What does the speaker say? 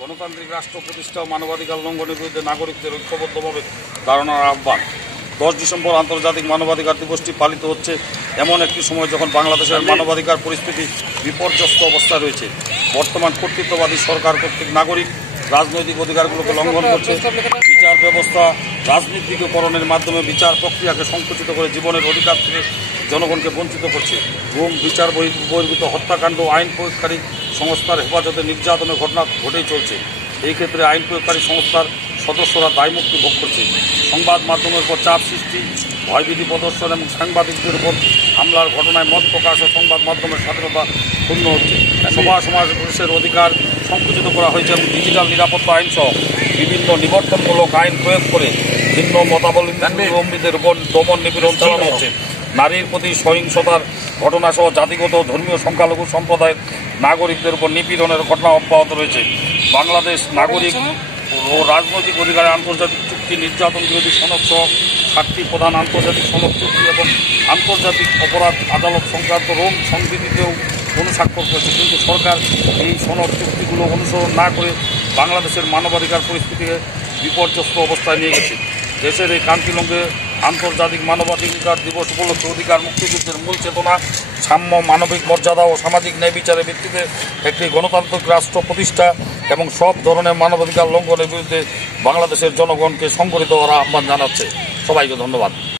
গণতান্ত্রিক রাষ্ট্র প্রতিষ্ঠা ও মানবাধিকার লঙ্ঘনের বিরুদ্ধে নাগরিকদের ঐক্যবদ্ধভাবে দাঁড়ানোর আহ্বান। 10 ডিসেম্বর আন্তর্জাতিক মানবাধিকার দিবসটি পালিত হচ্ছে এমন একটি সময় যখন বাংলাদেশের মানবাধিকার পরিস্থিতি বিপর্যস্ত অবস্থায় রয়েছে। বর্তমান কর্তৃত্ববাদী সরকার কর্তৃক নাগরিক রাজনৈতিক অধিকারগুলোকে লঙ্ঘন করছে। বিচার ব্যবস্থা রাজনীতিকরণের মাধ্যমে বিচার প্রক্রিয়াকে সংকুচিত করে জীবনের অধিকার থেকে জনগণকে বঞ্চিত করছে। গুম, বিচার বহির্ভূত হত্যাকাণ্ড, আইন প্রয়োগকারী সংস্থার হেফাজতে নির্যাতনের ঘটনা ঘটেই চলছে। এই ক্ষেত্রে আইন প্রয়োগকারী সংস্থার সদস্যরা দায়মুক্তি ভোগ করছে। সংবাদ মাধ্যমের উপর চাপ সৃষ্টি, ভয়ভীতি প্রদর্শন এবং সাংবাদিকদের উপর হামলার ঘটনায় মত প্রকাশ ও সংবাদ মাধ্যমের স্বাধীনতা ক্ষুণ্ণ হচ্ছে। সমাজের অধিকার সংকুচিত করা হয়েছে এবং ডিজিটাল নিরাপত্তা আইনসহ বিভিন্ন নিবর্তনমূলক আইন প্রয়োগ করে ভিন্ন মতাবলম্বীদের উপর দমন নিপীড়ন চালানো হচ্ছে। নারীর প্রতি সহিংসতার ঘটনাসহ জাতিগত ও ধর্মীয় সংখ্যালঘু সম্প্রদায়ের নাগরিকদের উপর নিপীড়নের ঘটনা অব্যাহত রয়েছে। বাংলাদেশ নাগরিক ও রাজনৈতিক অধিকারের আন্তর্জাতিক চুক্তি, নির্যাতন বিরোধী সনদ সহ 7টি প্রধান আন্তর্জাতিক সনদ চুক্তি এবং আন্তর্জাতিক অপরাধ আদালত সংক্রান্ত রোম সংবিধিতেও অনুস্বাক্ষর করেছে। কিন্তু সরকার এই সনদ চুক্তিগুলো অনুসরণ না করে বাংলাদেশের মানবাধিকার পরিস্থিতিকে বিপর্যস্ত অবস্থায় নিয়ে গেছে। দেশের এই ক্রান্তিলঙ্ঘে আন্তর্জাতিক মানবাধিকার দিবস উপলক্ষে অধিকার মুক্তিযুদ্ধের মূল চেতনা, সাম্য, মানবিক মর্যাদা ও সামাজিক ন্যায় বিচারের ভিত্তিতে একটি গণতান্ত্রিক রাষ্ট্র প্রতিষ্ঠা এবং সব ধরনের মানবাধিকার লঙ্ঘনের বিরুদ্ধে বাংলাদেশের জনগণকে সংগঠিত করার আহ্বান জানাচ্ছে। সবাইকে ধন্যবাদ।